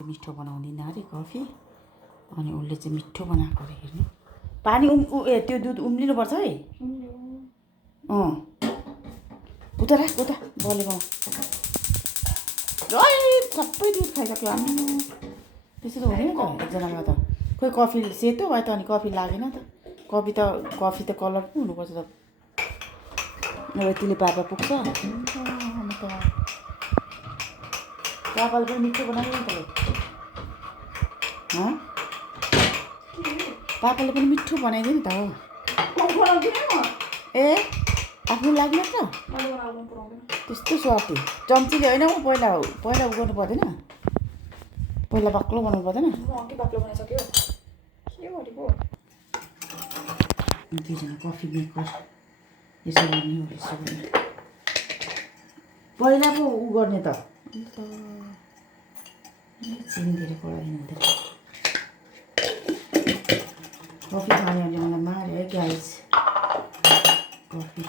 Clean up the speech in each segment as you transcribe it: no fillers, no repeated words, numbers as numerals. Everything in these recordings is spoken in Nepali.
मिठो बनाउँदिन अरे कफी अनि उसले चाहिँ मिठो बनाएको अरे हेर्नु पानी त्यो दुध उम्लिनुपर्छ है उता राख उता बलेको सबै दुध खाइसक्यो आम्मा त्यसो त हुँदैन त एकजनामा त खोइ कफी सेतो भयो त अनि कफी लागेन त कफी त कलर पो हुनुपर्छ त यतिले पापा पुग्छ पापाले पनि मिठो बनायो नि त पापाले पनि मिठो बनाइदियो नि त हो ए आफ्नो लाग्ने त त्यस्तो स्वार्थी चम्चीले होइन ऊ पहिला उ गर्नु पर्दैन पहिला बाक्लो बनाउनु पर्दैन दुईजना कफी मेकर यसो गर्ने हो यसो गर्ने पहिला पो उ गर्ने त चिनी धेरै पढाइदिनु हुँदैन कफी खानेहरूले मलाई मार्यो है गाइस कफी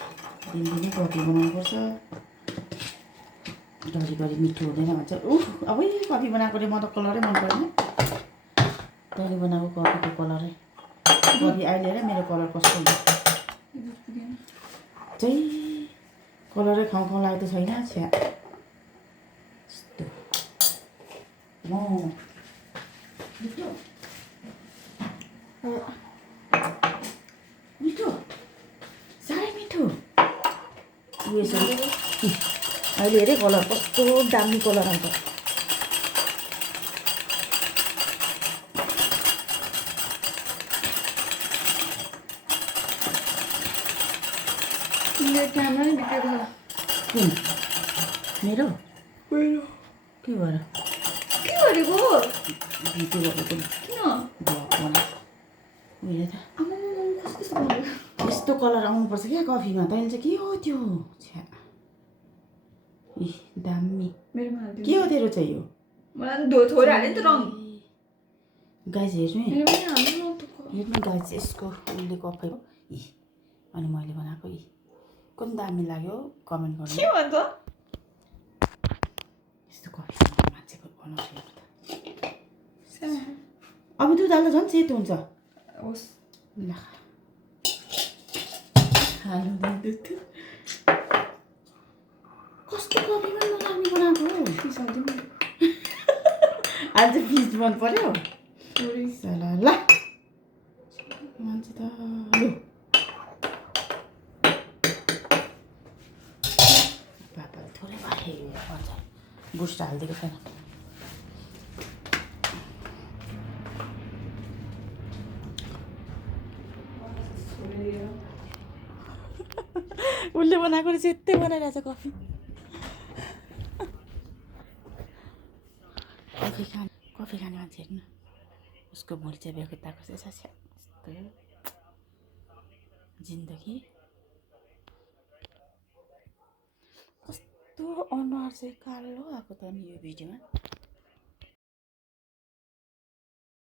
दिनदिनै कफी बनाउनुपर्छ घरिघरि मिठो हुँदैन भन्छ अब कफी बनाएकोले म त कलरै मन पर्दैन तैँले बनाएको कफीको कलरै कफी अहिले र मेरो कलर कस्तो हुन्छ चाहिँ कलरै खाउँ लागेको त छैन छ्या मिठो साह्रै मिठो अहिले हेरेँ कलर कस्तो दामी कलर आउँछ मेरो के भएर यस्तो कलर आउनुपर्छ क्या कफीमा तैँले चाहिँ के हो त्यो छ्या दामी के हो तेरो चाहिँ यो गाइस हेर्नु हेर्नु गाइस यसको उसले कफी हो अनि मैले बनाएको कुन दामी लाग्यो कमेन्ट गर्नु यस्तो कफी मान्छेको बनाउँछ अब दुध हाल्दा झन् सेतो हुन्छ ल कस्तो कफीमा नलाग्ने बनाएको आज फिज मन पर्यो ल मान्छे त लु पापाले थोरै भयो भन्छ बुस्ट हालिदिएको छैन उसले बनाएको रहेछ यतै बनाइरहेछ कफी कफी खाने मान्छे हेर्नु उसको भुँडी चाहिँ बेगुताको चाहिँ यस्तो जिन्दगी कस्तो अनुहार चाहिँ कालो आएको त नि यो भिडियोमा